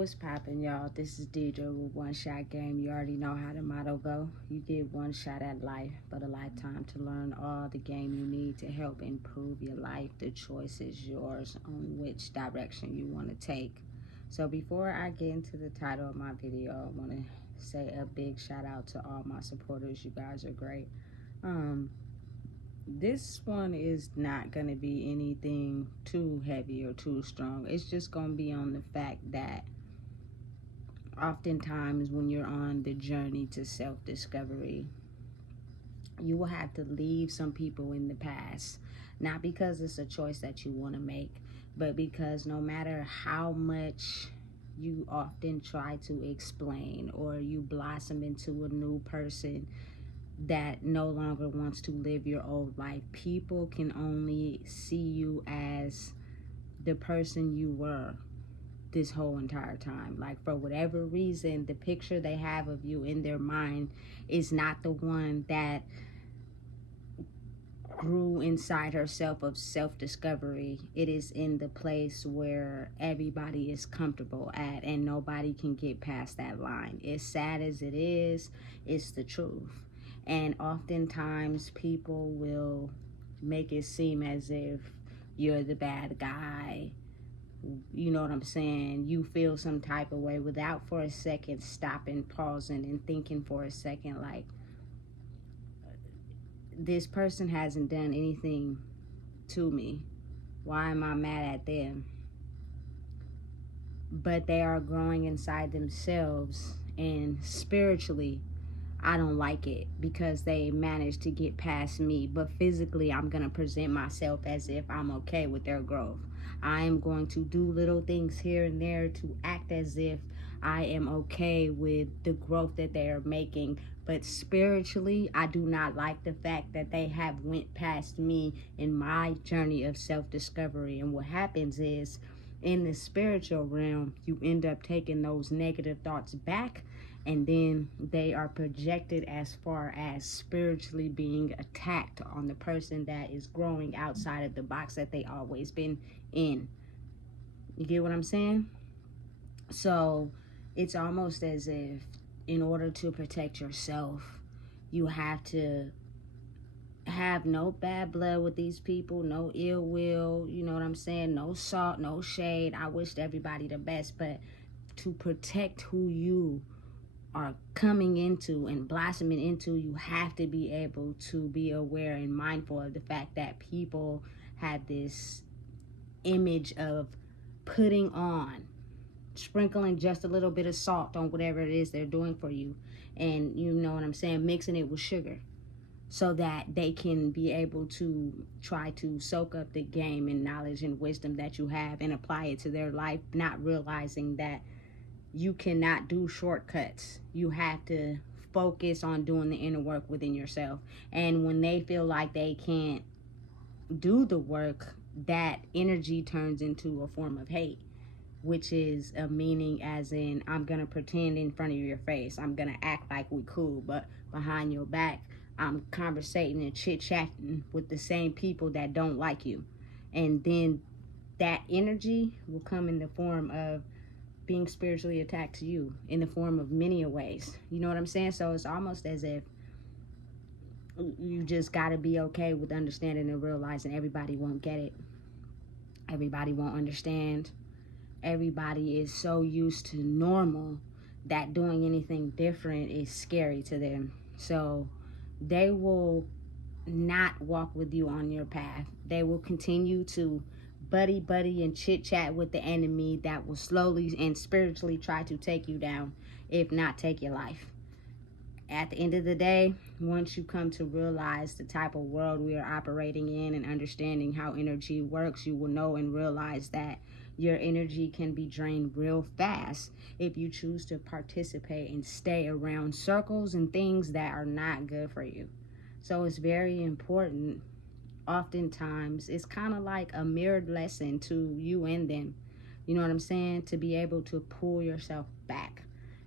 What's poppin', y'all? This is Deidre with One Shot Game. You already know how the motto go. You get one shot at life, but a lifetime to learn all the game you need to help improve your life. The choice is yours on which direction you want to take. So before I get into the title of my video, I want to say a big shout out to all my supporters. You guys are great. This one is not going to be anything too heavy or too strong. It's just going to be on the fact that oftentimes when you're on the journey to self-discovery, you will have to leave some people in the past, not because it's a choice that you want to make, but because no matter how much you often try to explain or you blossom into a new person that no longer wants to live your old life, people can only see you as the person you were this whole entire time. Like, for whatever reason, the picture they have of you in their mind is not the one that grew inside herself of self-discovery. It is in the place where everybody is comfortable at and nobody can get past that line. As sad as it is, it's the truth. And oftentimes people will make it seem as if you're the bad guy. You know what I'm saying? You feel some type of way without for a second stopping, pausing, and thinking for a second, like, this person hasn't done anything to me. Why am I mad at them? But they are growing inside themselves, and spiritually, I don't like it because they managed to get past me. But physically, I'm going to present myself as if I'm okay with their growth. I am going to do little things here and there to act as if I am okay with the growth that they are making. But spiritually, I do not like the fact that they have went past me in my journey of self-discovery. And what happens is, in the spiritual realm, you end up taking those negative thoughts back, and then they are projected as far as spiritually being attacked on the person that is growing outside of the box that they always been in. You get what I'm saying? So it's almost as if in order to protect yourself, you have to have no bad blood with these people, no ill will, you know what I'm saying? No salt, no shade. I wished everybody the best, but to protect who you are coming into and blossoming into, you have to be able to be aware and mindful of the fact that people have this image of putting on, sprinkling just a little bit of salt on whatever it is they're doing for you, and you know what I'm saying, mixing it with sugar so that they can be able to try to soak up the game and knowledge and wisdom that you have and apply it to their life, not realizing that you cannot do shortcuts. You have to focus on doing the inner work within yourself. And when they feel like they can't do the work, that energy turns into a form of hate, which is a meaning as in, I'm gonna pretend in front of your face, I'm gonna act like we cool, but behind your back I'm conversating and chit-chatting with the same people that don't like you. And then that energy will come in the form of being spiritually attacked to you in the form of many ways. You know what I'm saying? So it's almost as if you just got to be okay with understanding and realizing everybody won't get it. Everybody won't understand. Everybody is so used to normal that doing anything different is scary to them. So they will not walk with you on your path. They will continue to buddy and chit chat with the enemy that will slowly and spiritually try to take you down, if not take your life. At the end of the day, once you come to realize the type of world we are operating in and understanding how energy works, you will know and realize that your energy can be drained real fast if you choose to participate and stay around circles and things that are not good for you. So it's very important. Oftentimes, it's kind of like a mirrored lesson to you and them. You know what I'm saying? To be able to pull yourself back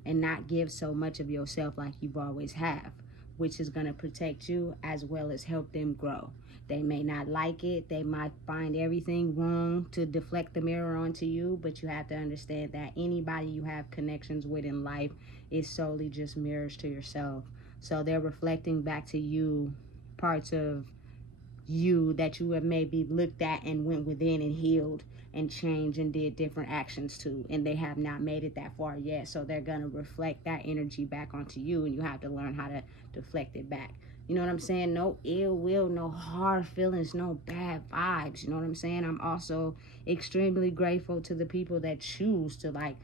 and not give so much of yourself like you've always have. which is going to protect you as well as help them grow. They may not like it. They might find everything wrong to deflect the mirror onto you, but you have to understand that anybody you have connections with in life is solely just mirrors to yourself. So they're reflecting back to you parts of you that you have maybe looked at and went within and healed and changed and did different actions to, and they have not made it that far yet. So they're going to reflect that energy back onto you, and you have to learn how to deflect it back. You know what I'm saying? No ill will, no hard feelings, no bad vibes. You know what I'm saying? I'm also extremely grateful to the people that choose to like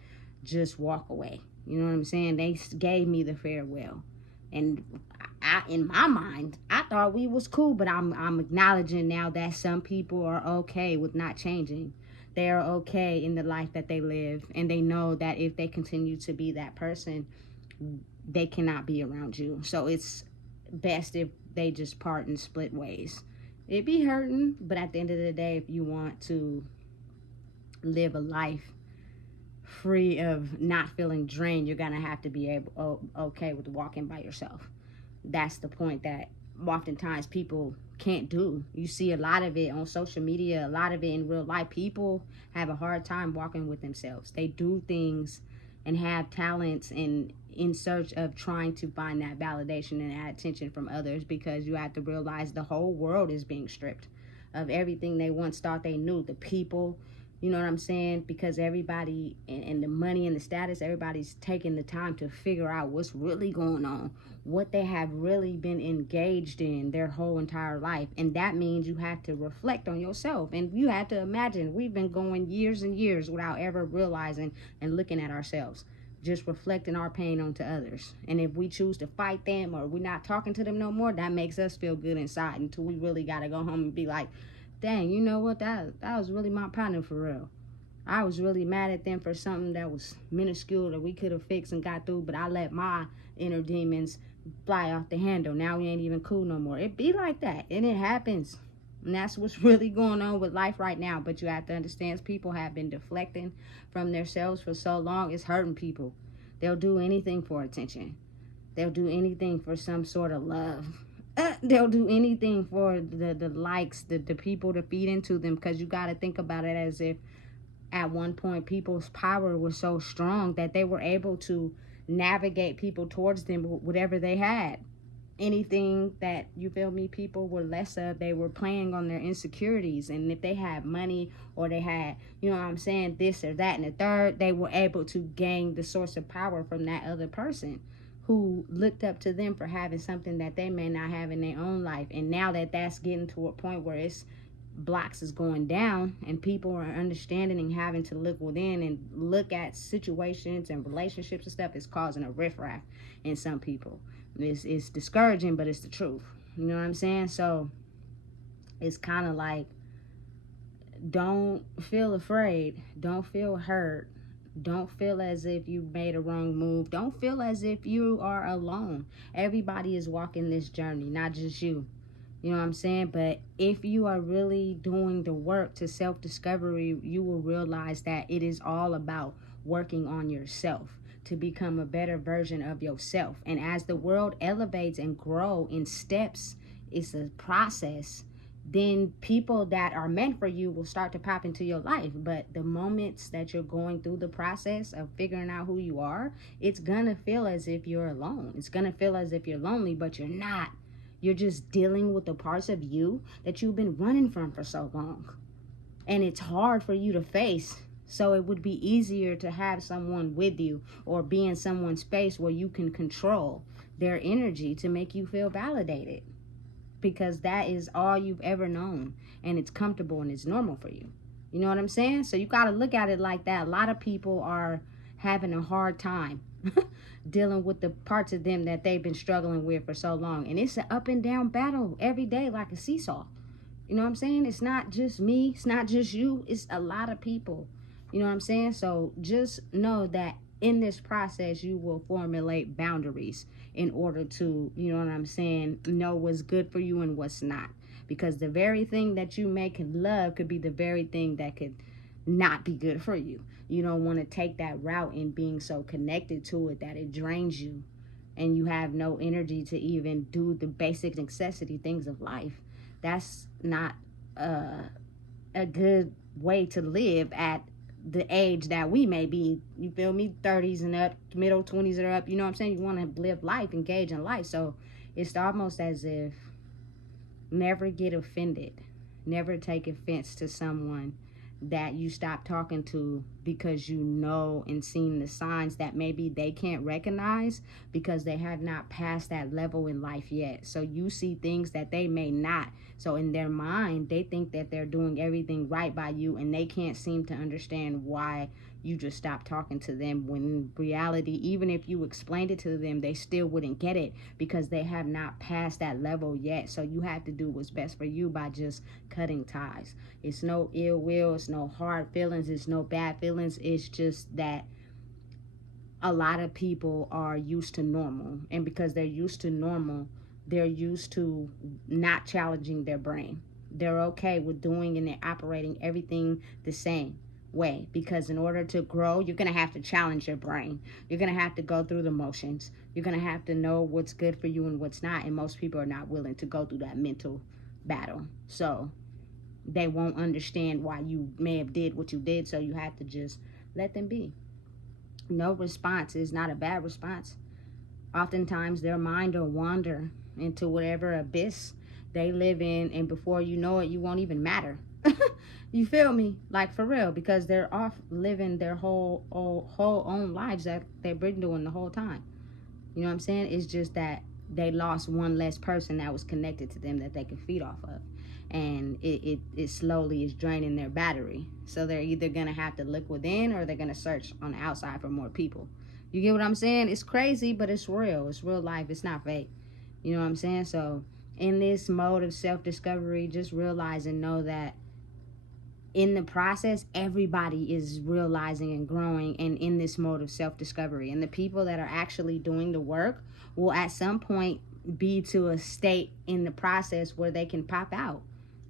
just walk away. You know what I'm saying? They gave me the farewell. And in my mind, I thought we was cool, but I'm acknowledging now that some people are okay with not changing. They are okay in the life that they live, and they know that if they continue to be that person, they cannot be around you. So it's best if they just part and split ways. It be hurting, but at the end of the day, if you want to live a life free of not feeling drained, you're gonna have to be okay with walking by yourself. That's the point that oftentimes people can't do. You see a lot of it on social media, a lot of it in real life. People have a hard time walking with themselves. They do things and have talents and in search of trying to find that validation and attention from others, because you have to realize the whole world is being stripped of everything they once thought they knew. The people, you know what I'm saying? Because everybody and the money and the status, everybody's taking the time to figure out what's really going on, what they have really been engaged in their whole entire life. And that means you have to reflect on yourself. And you have to imagine we've been going years and years without ever realizing and looking at ourselves, just reflecting our pain onto others. And if we choose to fight them or we're not talking to them no more, that makes us feel good inside until we really got to go home and be like, dang, you know what, that was really my partner for real. I was really mad at them for something that was minuscule that we could have fixed and got through, but I let my inner demons fly off the handle. Now we ain't even cool no more. It be like that, and it happens. And that's what's really going on with life right now. But you have to understand, people have been deflecting from themselves for so long, it's hurting people. They'll do anything for attention. They'll do anything for some sort of love. They'll do anything for the likes, the people to feed into them, because you got to think about it as if at one point people's power was so strong that they were able to navigate people towards them with whatever they had. Anything that, you feel me, people were less of, they were playing on their insecurities. And if they had money or they had, you know what I'm saying, this or that and the third, they were able to gain the source of power from that other person who looked up to them for having something that they may not have in their own life. And now that that's getting to a point where it's blocks is going down and people are understanding and having to look within and look at situations and relationships and stuff, is causing a riffraff in some people. It's discouraging, but it's the truth. You know what I'm saying? So it's kind of like, don't feel afraid. Don't feel hurt. Don't feel as if you made a wrong move. Don't feel as if you are alone. Everybody is walking this journey, not just you. You know what I'm saying? But if you are really doing the work to self-discovery, you will realize that it is all about working on yourself to become a better version of yourself. And as the world elevates and grow in steps, it's a process, then people that are meant for you will start to pop into your life. But the moments that you're going through the process of figuring out who you are, it's gonna feel as if you're alone. It's gonna feel as if you're lonely, but you're not. You're just dealing with the parts of you that you've been running from for so long. And it's hard for you to face. So it would be easier to have someone with you or be in someone's space where you can control their energy to make you feel validated, because that is all you've ever known, and it's comfortable and it's normal for you. You know what I'm saying? So you got to look at it like that. A lot of people are having a hard time dealing with the parts of them that they've been struggling with for so long. And it's an up and down battle every day, like a seesaw. You know what I'm saying? It's not just me. It's not just you. It's a lot of people. You know what I'm saying? So just know that in this process, you will formulate boundaries in order to, you know what I'm saying, know what's good for you and what's not. Because the very thing that you may could love could be the very thing that could not be good for you. You don't want to take that route in being so connected to it that it drains you and you have no energy to even do the basic necessity things of life, that's not a good way to live at the age that we may be. You feel me? 30s and up, middle 20s and up. You know what I'm saying? You want to live life, engage in life. So it's almost as if never get offended, never take offense to someone that you stop talking to because you know and seen the signs that maybe they can't recognize because they have not passed that level in life yet. So you see things that they may not. So in their mind, they think that they're doing everything right by you, and they can't seem to understand why you just stop talking to them, when in reality, even if you explained it to them, they still wouldn't get it because they have not passed that level yet. So you have to do what's best for you by just cutting ties. It's no ill will, it's no hard feelings, it's no bad feelings. It's just that a lot of people are used to normal, and because they're used to normal, they're used to not challenging their brain. They're okay with doing and operating everything the same way, because in order to grow, you're going to have to challenge your brain. You're going to have to go through the motions. You're going to have to know what's good for you and what's not, and most people are not willing to go through that mental battle. So they won't understand why you may have did what you did, so you have to just let them be. No response is not a bad response. Oftentimes their mind will wander into whatever abyss they live in, and before you know it, you won't even matter. You feel me? Like, for real, because they're off living their whole own lives that they've been doing the whole time. You know what I'm saying? It's just that they lost one less person that was connected to them that they could feed off of, and it slowly is draining their battery. So they're either gonna have to look within, or they're gonna search on the outside for more people. You get what I'm saying? It's crazy, but it's real. It's real life. It's not fake. You know what I'm saying? So in this mode of self-discovery, just realize and know that in the process, everybody is realizing and growing, and in this mode of self-discovery. And the people that are actually doing the work will at some point be to a state in the process where they can pop out.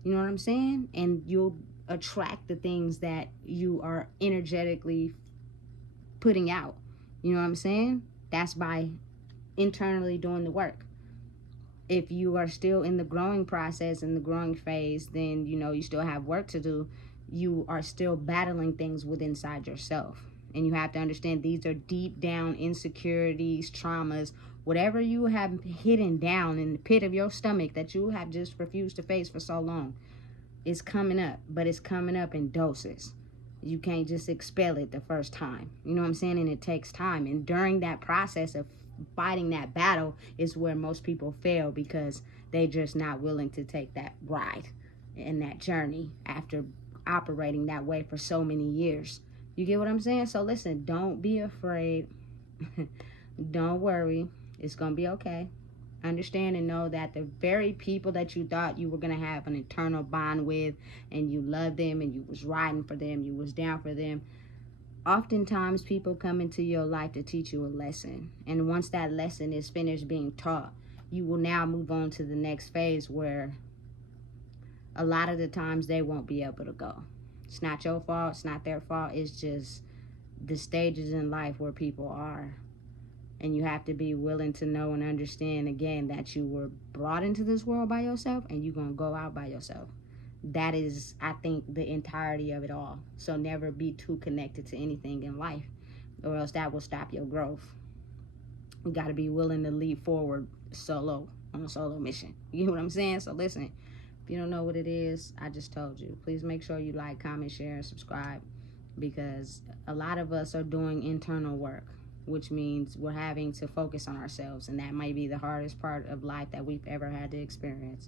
You know what I'm saying? And you'll attract the things that you are energetically putting out. You know what I'm saying? That's by internally doing the work. If you are still in the growing process, in the growing phase, then you still have work to do. You are still battling things within inside yourself, and you have to understand these are deep down insecurities, traumas, whatever you have hidden down in the pit of your stomach that you have just refused to face for so long. It's coming up, but it's coming up in doses. You can't just expel it the first time. You know what I'm saying? And it takes time, and during that process of fighting that battle is where most people fail, because they just not willing to take that ride and that journey after operating that way for so many years. You get what I'm saying? So listen, don't be afraid. Don't worry. It's gonna be okay. Understand and know that the very people that you thought you were gonna have an eternal bond with, and you loved them, and you was riding for them, you was down for them, oftentimes people come into your life to teach you a lesson. And once that lesson is finished being taught, you will now move on to the next phase, where a lot of the times they won't be able to go. It's not your fault. It's not their fault. It's just the stages in life where people are. And you have to be willing to know and understand, again, that you were brought into this world by yourself, and you're going to go out by yourself. That is, I think, the entirety of it all. So never be too connected to anything in life, or else that will stop your growth. You got to be willing to leap forward solo, on a solo mission. You know what I'm saying? So listen, if you don't know what it is, I just told you. Please make sure you like, comment, share, and subscribe, because a lot of us are doing internal work, which means we're having to focus on ourselves, and that might be the hardest part of life that we've ever had to experience.